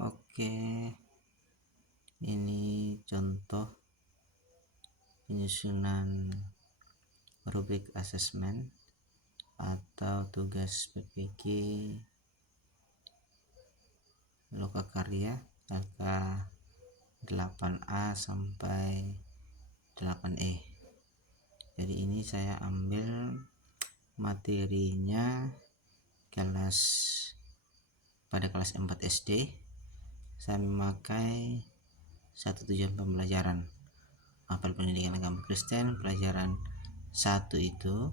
Oke, ini contoh penyusunan rubrik asesmen atau tugas PPG lokakarya LK 8A sampai 8E. Jadi ini saya ambil materinya pada kelas 4 SD. Saya memakai satu tujuan pembelajaran apel pendidikan agama Kristen. Pelajaran 1 itu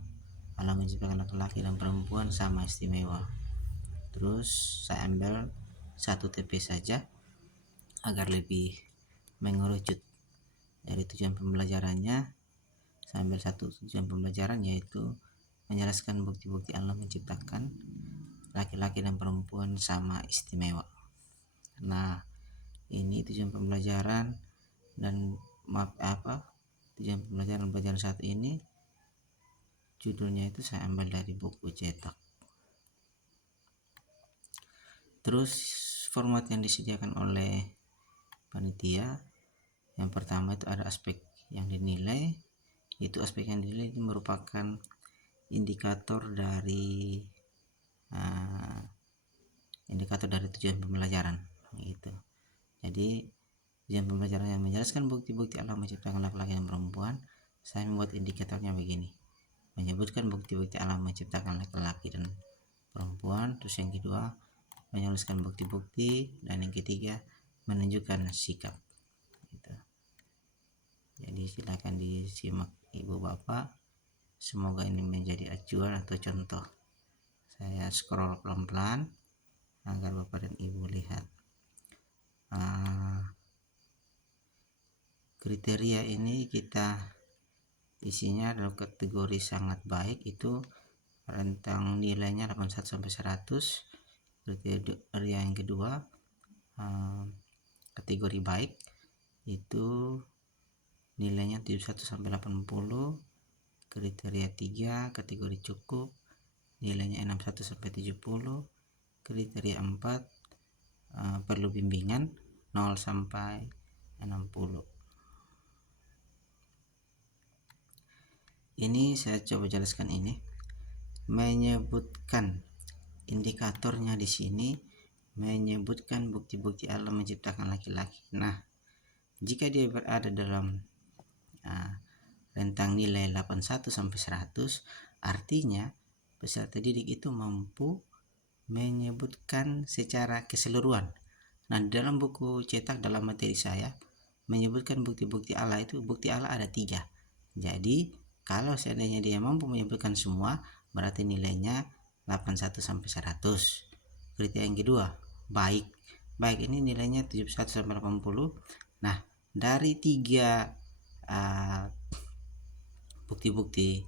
Allah menciptakan laki-laki dan perempuan sama istimewa. Terus saya ambil 1 TP saja agar lebih mengerucut. Dari tujuan pembelajarannya saya ambil 1 tujuan pembelajaran, yaitu menjelaskan bukti-bukti Allah menciptakan laki-laki dan perempuan sama istimewa. Nah, ini tujuan pembelajaran dan tujuan pembelajaran saat ini judulnya itu saya ambil dari buku cetak. Terus format yang disediakan oleh panitia, yang pertama itu ada aspek yang dinilai. Itu aspek yang dinilai itu merupakan indikator dari tujuan pembelajaran gitu. Jadi tujuan pembelajaran yang menjelaskan bukti-bukti Allah menciptakan laki-laki dan perempuan, saya membuat indikatornya begini: menyebutkan bukti-bukti Allah menciptakan laki-laki dan perempuan. Terus yang kedua, menuliskan bukti-bukti, dan yang ketiga, menunjukkan sikap gitu. Jadi silakan disimak ibu bapak, semoga ini menjadi acuan atau contoh. Saya scroll pelan-pelan agar bapak dan ibu lihat. Kriteria ini kita isinya dalam kategori sangat baik, itu rentang nilainya 81 sampai 100. Kriteria yang kedua, kategori baik, itu nilainya 71 sampai 80. Kriteria 3, kategori cukup, nilainya 61 sampai 70. Kriteria 4, perlu bimbingan, 0 sampai 60. Ini saya coba jelaskan. Ini menyebutkan indikatornya di sini, menyebutkan bukti-bukti Allah menciptakan laki-laki. Nah, jika dia berada dalam rentang nilai 81 sampai 100, artinya peserta didik itu mampu menyebutkan secara keseluruhan. Nah, dalam buku cetak, dalam materi saya menyebutkan bukti-bukti Allah itu, bukti Allah ada 3. Jadi kalau seandainya dia mampu menyebutkan semua, berarti nilainya 81 sampai 100. Kriteria yang kedua, baik. Baik ini nilainya 71 sampai 80. Nah, dari 3 bukti-bukti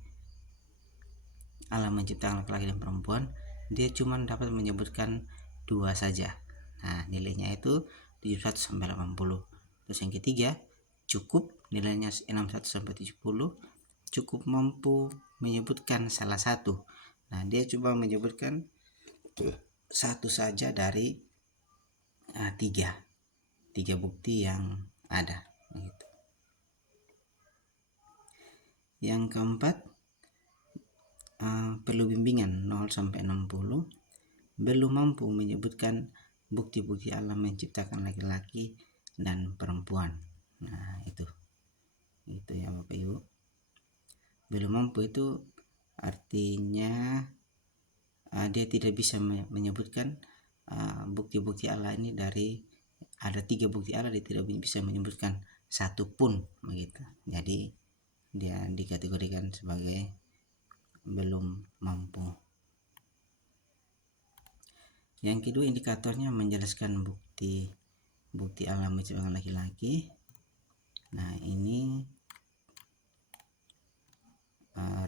Allah menciptakan laki-laki dan perempuan, dia cuma dapat menyebutkan 2 saja. Nah, nilainya itu 71 sampai 80. Terus yang ketiga, cukup, nilainya 61 sampai 70. Cukup mampu menyebutkan salah satu. Nah, dia coba menyebutkan 1 saja dari 3 bukti yang ada gitu. Yang keempat, perlu bimbingan 0 sampai 60. Belum mampu menyebutkan bukti-bukti Allah menciptakan laki-laki dan perempuan. Nah, itu ya Bapak Ibu. Belum mampu itu artinya dia tidak bisa menyebutkan bukti-bukti Allah ini. Dari ada 3 bukti Allah, dia tidak bisa menyebutkan satu pun begitu. Jadi dia dikategorikan sebagai belum mampu. Yang kedua, indikatornya menjelaskan bukti Allah menciptakan laki-laki. Nah, ini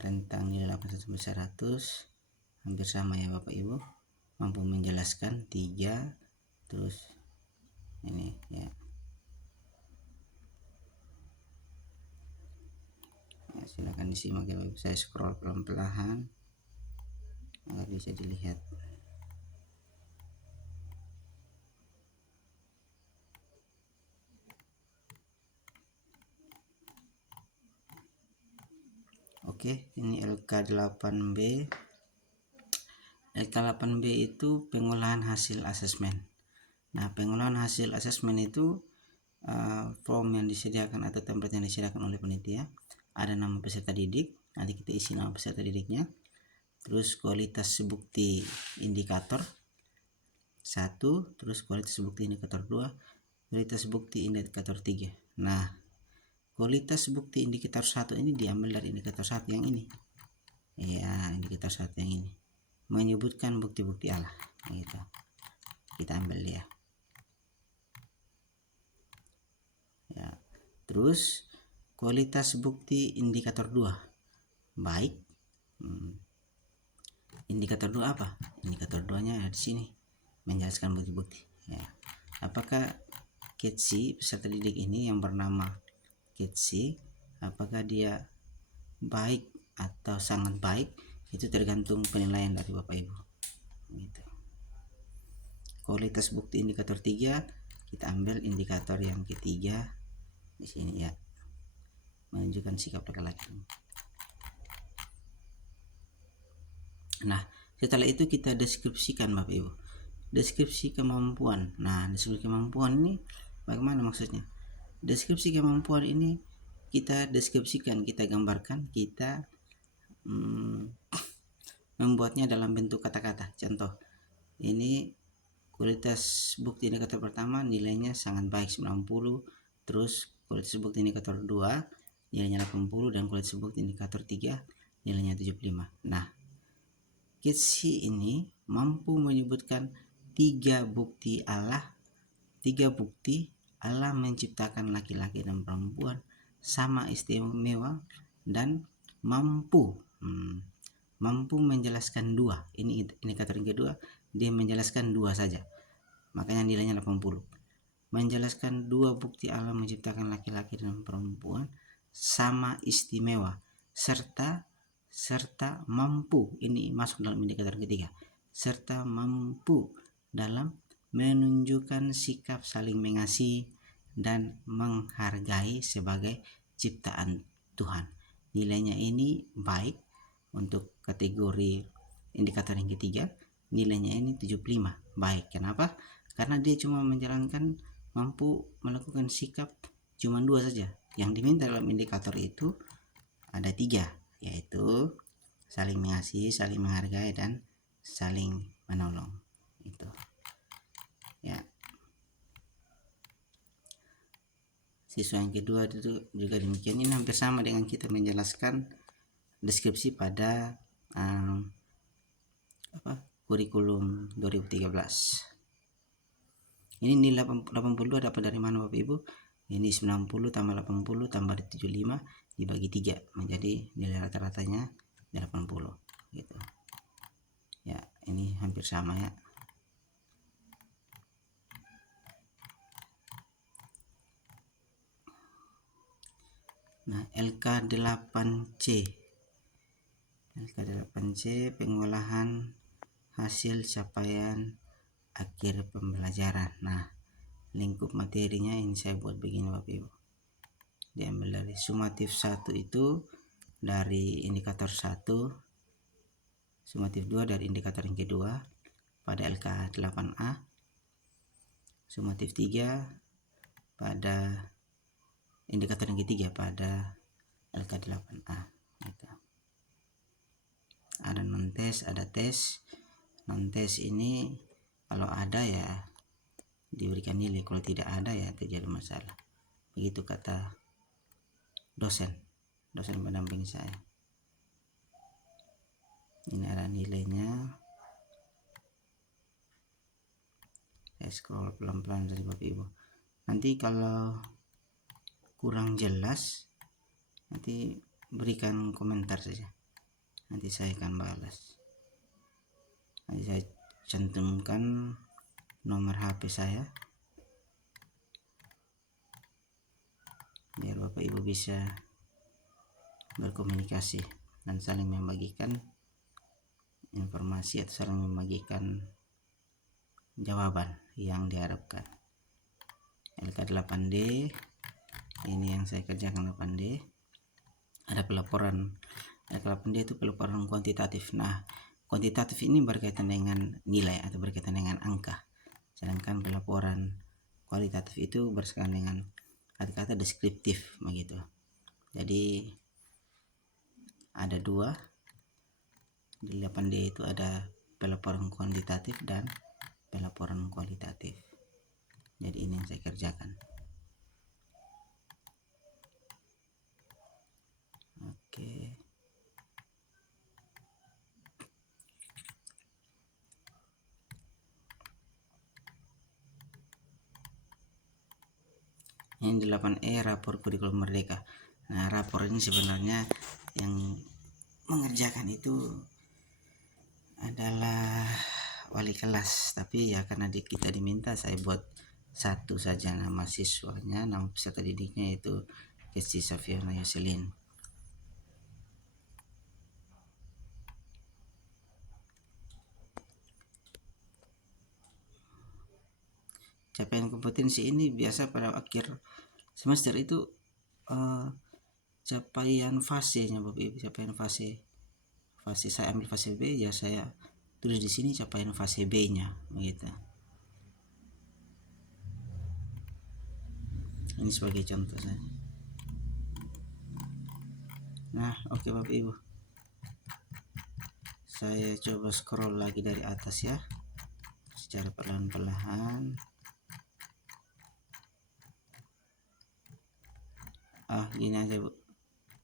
rentang nilai 81 sampai 100, hampir sama ya Bapak Ibu. Mampu menjelaskan 3. Terus ini ya. Silakan disimak ya Bapak Ibu. Saya scroll pelan-pelan agar bisa dilihat. Oke, ini LK8B. LK8B itu pengolahan hasil asesmen. Nah, pengolahan hasil asesmen itu form yang disediakan atau template yang disediakan oleh panitia. Ada nama peserta didik, nanti kita isi nama peserta didiknya. Terus kualitas bukti indikator 1, terus kualitas bukti indikator 2, kualitas bukti indikator 3. Nah, kualitas bukti indikator 1 ini diambil dari indikator 1 yang ini. Ya, indikator 1 yang ini. Menyebutkan bukti-bukti Allah. Gitu. Kita ambil dia. Ya. Terus kualitas bukti indikator 2 baik. Indikator 2 apa? Indikator 2-nya di sini menjelaskan bukti-bukti. Ya. Apakah Ketsi peserta didik ini yang bernama Ketsi, apakah dia baik atau sangat baik, itu tergantung penilaian dari Bapak Ibu. Gitu. Kualitas bukti indikator 3, kita ambil indikator yang ketiga di sini ya, menunjukkan sikap laki-laki. Nah, setelah itu kita deskripsikan Bapak Ibu. Deskripsi kemampuan. Nah, deskripsi kemampuan ini bagaimana maksudnya? Deskripsi kemampuan ini kita deskripsikan, kita gambarkan, kita membuatnya dalam bentuk kata-kata. Contoh, ini kualitas bukti indikator pertama nilainya sangat baik 90, terus kualitas bukti indikator 2 nilainya 80, dan kualitas bukti indikator 3 nilainya 75. Nah, Ketsi ini mampu menyebutkan 3 bukti Allah menciptakan laki-laki dan perempuan sama istimewa, dan mampu menjelaskan 2. Ini indikator yang kedua, dia menjelaskan 2 saja, makanya nilainya 80. Menjelaskan 2 bukti Allah menciptakan laki-laki dan perempuan sama istimewa, serta mampu, ini masuk dalam indikator ketiga, serta mampu dalam menunjukkan sikap saling mengasihi dan menghargai sebagai ciptaan Tuhan. Nilainya ini baik untuk kategori indikator yang ketiga, nilainya ini 75, baik. Kenapa? Karena dia cuma menjalankan, mampu melakukan sikap cuma 2 saja. Yang diminta dalam indikator itu ada 3, yaitu saling mengasihi, saling menghargai, dan saling menolong. Itu ya. Siswa yang kedua itu juga demikian. Ini hampir sama dengan kita menjelaskan deskripsi pada kurikulum 2013. Ini nilai 82 dapat dari mana Bapak Ibu? Ini 90 tambah 80 tambah 75 dibagi 3 menjadi nilai rata-ratanya 80 gitu. Ya, ini hampir sama ya. Nah, LK8C pengolahan hasil capaian akhir pembelajaran. Nah, lingkup materinya ini saya buat begini Bapak Ibu. Diambil dari sumatif 1 itu dari indikator 1, sumatif 2 dari indikator yang kedua pada LK8A, sumatif 3 pada indikator yang ketiga pada LK8A gitu. Ada non-tes, ada tes. Non-tes ini kalau ada ya diberikan nilai, kalau tidak ada ya terjadi masalah. Begitu kata dosen pendamping saya. Ini ada nilainya. Saya scroll pelan-pelan dari Bapak Ibu. Nanti kalau kurang jelas nanti berikan komentar saja, nanti saya akan balas. Nanti saya cantumkan nomor HP saya biar Bapak Ibu bisa berkomunikasi dan saling membagikan informasi atau saling membagikan jawaban yang diharapkan. LK8D ini yang saya kerjakan 8D. Ada pelaporan Ada 8D itu pelaporan kuantitatif. Nah, kuantitatif ini berkaitan dengan nilai atau berkaitan dengan angka. Sedangkan pelaporan kualitatif itu berkaitan dengan kata-kata deskriptif begitu. Jadi ada dua. Di 8D itu ada pelaporan kuantitatif dan pelaporan kualitatif. Jadi ini yang saya kerjakan. Oke. Yang 8E rapor kurikulum merdeka. Nah, rapor ini sebenarnya yang mengerjakan itu adalah wali kelas, tapi ya karena kita diminta, saya buat satu saja nama siswanya, nama peserta didiknya itu Kesti Safiana Yoselin. Capaian kompetensi ini biasa pada akhir semester itu capaian fasenya Bapak Ibu, capaian fase saya ambil fase B, ya saya tulis di sini capaian fase B-nya begitu. Ini sebagai contoh saja. Nah, oke Bapak Ibu. Saya coba scroll lagi dari atas ya. Secara perlahan-lahan. Gini aja Bu.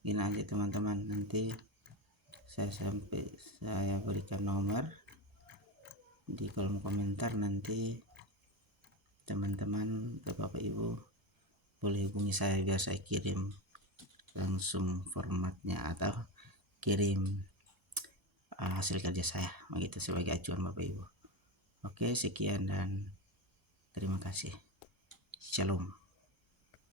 Gini aja teman-teman, nanti saya berikan nomor di kolom komentar, nanti teman-teman Bapak Ibu boleh hubungi saya biar saya kirim langsung formatnya atau kirim hasil kerja saya begitu sebagai acuan Bapak Ibu. Oke, sekian dan terima kasih. Shalom.